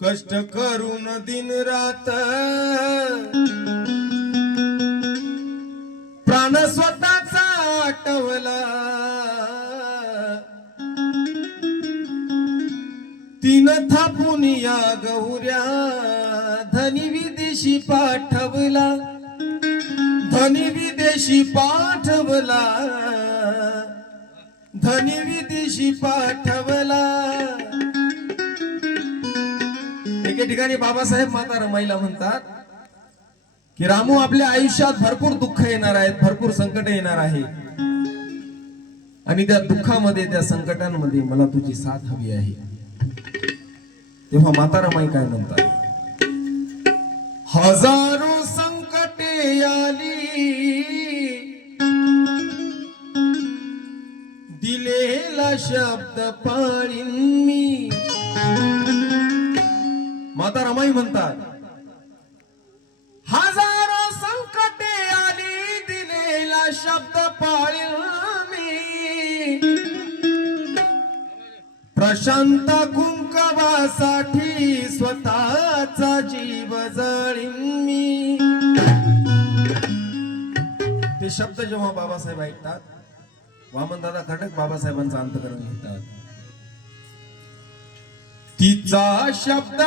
कष्ट करून दिन रात प्राण स्वतःचा आटवला, तीन थापून या गौऱ्या धनी विदेशी पाठवला, धनी विदेशी पाठवला, धनी विदेशी पाठवला। एके ठिकाणी बाबासाहेब माता रमाईला म्हणतात की रामू, आपल्या आयुष्यात भरपूर दुःख येणार आहेत, भरपूर संकट येणार आहे, आणि त्या दुःखामध्ये त्या संकटांमध्ये मला तुझी साथ हवी आहे। तेव्हा माता रमाई काय म्हणतात, हजारो संकटे आली दिलेला शब्द पाळीन मी। माता रमाई म्हणतात, हजारो संकटे आली दिलेला शब्द पाळीन मी, प्रशांत कुंकवासाठी स्वतःचा जीव जाळीन मी। ते शब्द जेव्हा बाबासाहेब ऐकतात, वामनदादा खटक बाबासाहेबांचा अंतकरण लिहितात, तिचा शब्द